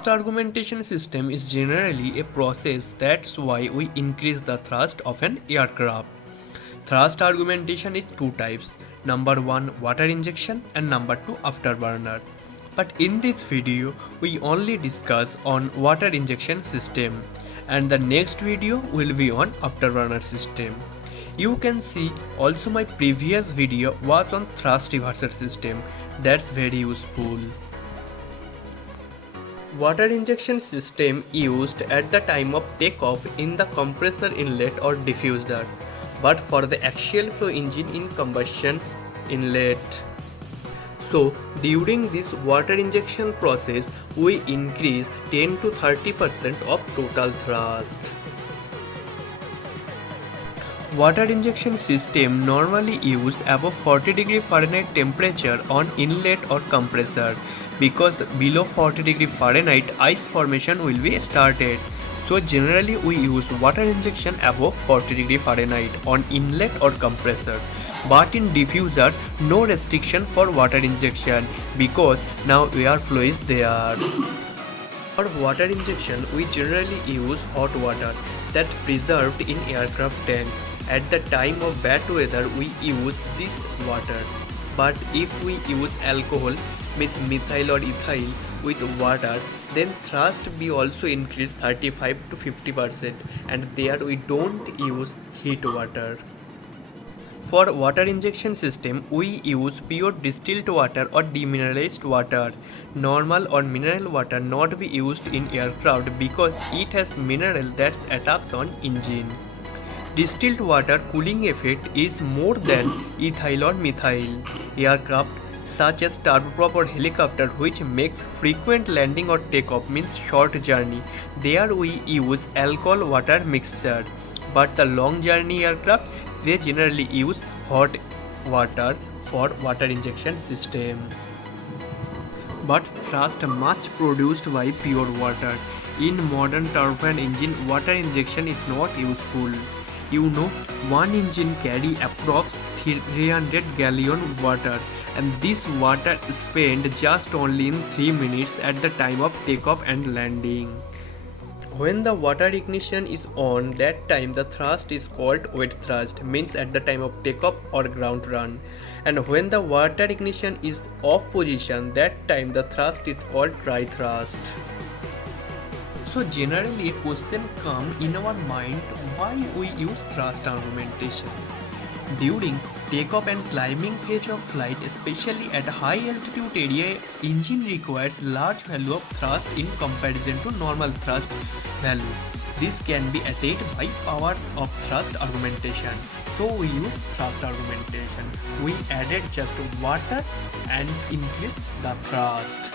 Thrust argumentation system is generally a process. That's why we increase the thrust of an aircraft. Thrust argumentation is two types. Number 1 water injection and number 2 afterburner. But in this video we only discuss on water injection system and the next video will be on afterburner system. You can see also my previous video was on thrust reverser system. That's very useful. Water injection system used at the time of takeoff in the compressor inlet or diffuser, but for the axial flow engine in combustion inlet. So during this water injection process we increased 10 to 30% of total thrust. Water injection system normally use above 40°F temperature on inlet or compressor because below 40°F ice formation will be started. So generally we use water injection above 40°F on inlet or compressor. But in diffuser no restriction for water injection because now air flow is there. For water injection we generally use hot water that preserved in aircraft tank. At the time of bad weather we use this water, but if we use alcohol means methyl or ethyl with water, then thrust be also increased 35 to 50% and there we don't use heat water. For water injection system we use pure distilled water or demineralized water. Normal or mineral water not be used in aircraft because it has mineral that attacks on engine. Distilled water cooling effect is more than ethyl or methyl. Aircraft such as turboprop or helicopter which makes frequent landing or takeoff means short journey, there we use alcohol water mixture. But the long journey aircraft they generally use hot water for water injection system. But thrust much produced by pure water. In modern turbine engine water injection is not useful. You know, one engine carry approx 300 gallon water and this water spent just only in 3 minutes at the time of takeoff and landing. When the water ignition is on, that time the thrust is called wet thrust, means at the time of takeoff or ground run. And when the water ignition is off position, that time the thrust is called dry thrust. So generally a question comes in our mind why we use thrust argumentation. During takeoff and climbing phase of flight, especially at high altitude area, engine requires large value of thrust in comparison to normal thrust value. This can be attained by power of thrust argumentation. So we use thrust argumentation. We added just water and increase the thrust.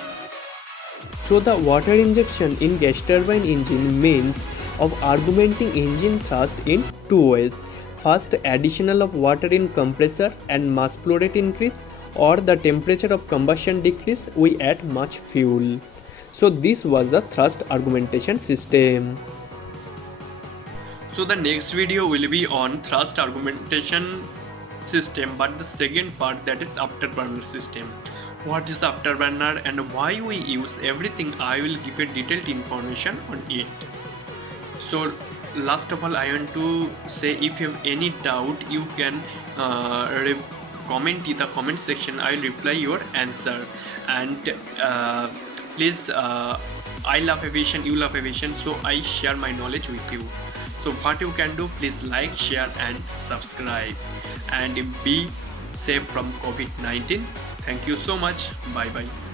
So the water injection in gas turbine engine means of argumenting engine thrust in two ways. First, additional of water in compressor and mass flow rate increase, or the temperature of combustion decrease, we add much fuel. So this was the thrust argumentation system. So the next video will be on thrust argumentation system, but the second part, that is afterburner system. What is the afterburner and why we use everything, I will give a detailed information on it. So last of all I want to say, if you have any doubt you can comment in the comment section. I will reply your answer. And please, I love aviation, you love aviation, so I share my knowledge with you. So what you can do, please like, share and subscribe and be safe from COVID-19. Thank you so much. Bye bye.